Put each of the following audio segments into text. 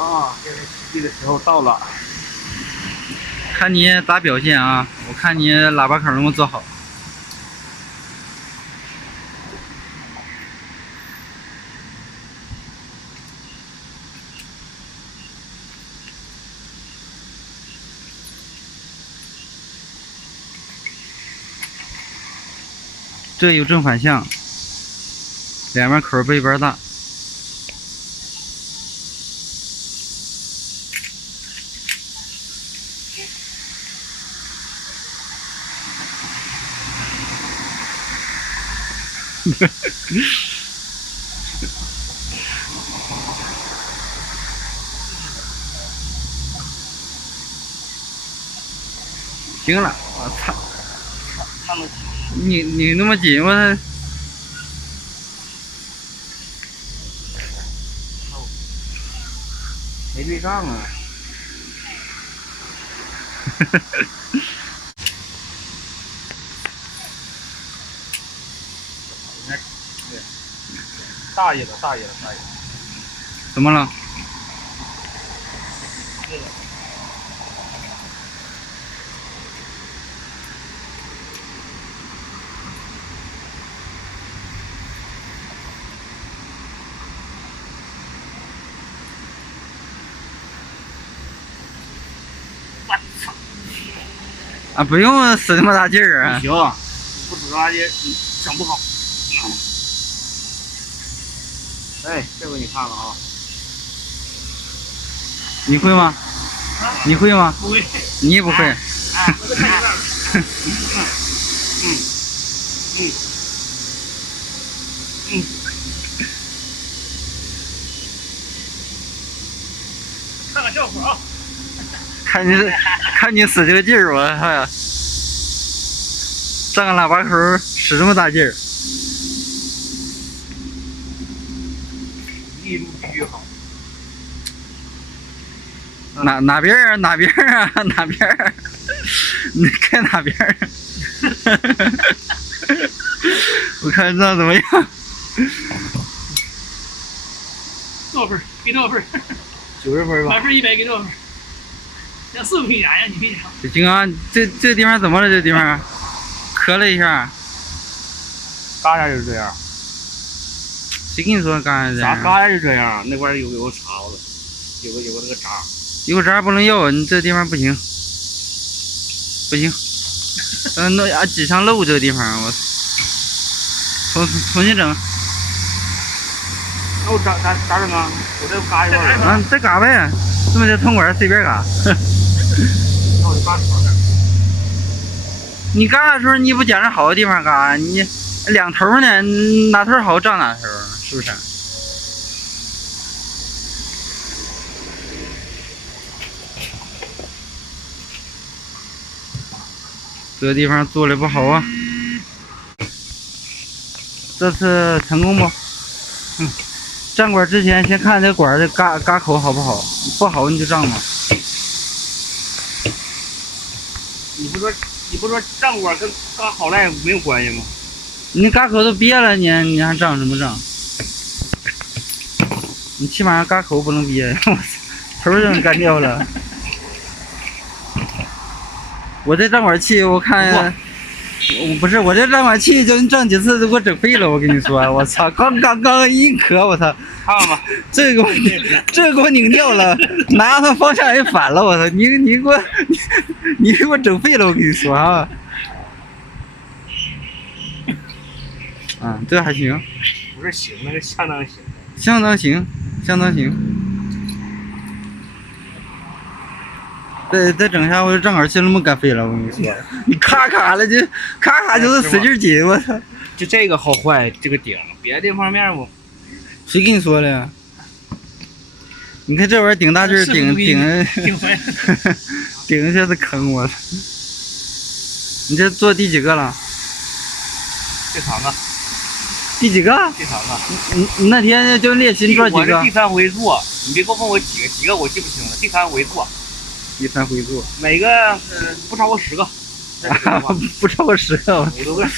啊，这个起地的时候到了。看你咋表现啊？我看你喇叭口能不能做好。这有正反向，两边口背一边大。行了，我操！拧那么紧，我没对上啊。大爷了。怎么了？我操！啊，不用使那么大劲儿啊！行，不使大劲，整不好。哎，这回你看看啊。你会吗？你会吗？不会。你也不会。我再看一遍。看看效果啊！看你使这个劲儿，我操呀！上个喇叭口使这么大劲儿，力度必须好。哪边儿啊？哪边儿啊？哪边儿？你开哪边儿？我看这样怎么样？多少分？给多少分？90分吧。满分100给多少分？像4分牙呀，你别讲。行啊，这地方怎么了？这地方磕了一下，嘎下就是这样。谁跟你说嘎下这样？啥嘎下就这样？那块有个槽子，有个那个渣。有个渣不能要，你这地方不行，不行。那机上漏这个地方，我重新整。那我咋整啊？我这嘎一块儿。啊，再嘎呗，这么些铜管随便嘎。那我就嘎长点。你嘎的时候你不捡着好的地方嘎，你两头呢，哪头好长哪头，是不是？这个地方做的不好啊，这次成功不？站管之前先看这管的嘎口好不好，不好你就胀嘛。你不说站管跟嘎好赖没有关系吗？你嘎口都憋了，你还胀什么胀？你起码嘎口不能憋，我操，头扔干掉了。我这站管器，我看，不是我这站管器，就站几次都给我整废了。我跟你说，我操，刚一磕，我操，看看吧，这个给我拧掉了，拿它方向也反了，我操，你给我整废了，我跟你说啊。这还行，不是行，那是相当行，相当行。再整下，我这站管器那么干废了，我跟你说，你咔咔了就咔咔就是使劲紧，我操！就这个好坏，这个顶，别的方面我，谁跟你说的呀？你看这玩意儿顶大劲儿，顶一下子坑我！你这做第几个了？第3个。第几个？第3个。你那天就练习做几个？我是第3回做，你别给我问我几个我记不清了。第3回做。第3回做。每个不超过10个。不超过10个。5多个。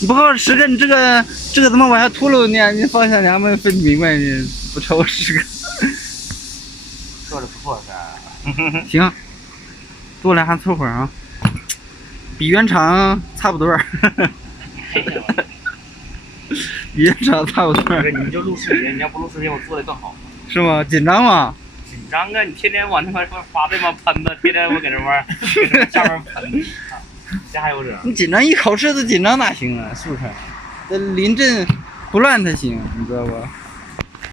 你不超过10个，你这个怎么往下秃噜呢？你方向两没分明白呢？不超过10个。做的不错噻。行，做的还凑合啊，比原厂差不多。比原厂差不多。你就录视频，你要不录视频，我做的更好。是吗？紧张吗？紧张啊！你天天往他妈发这帮喷子，天天我搁这玩，搁这下面喷，加油者。你紧张一考试都紧张哪行啊？是不是？得临阵不乱才行，你知道吧？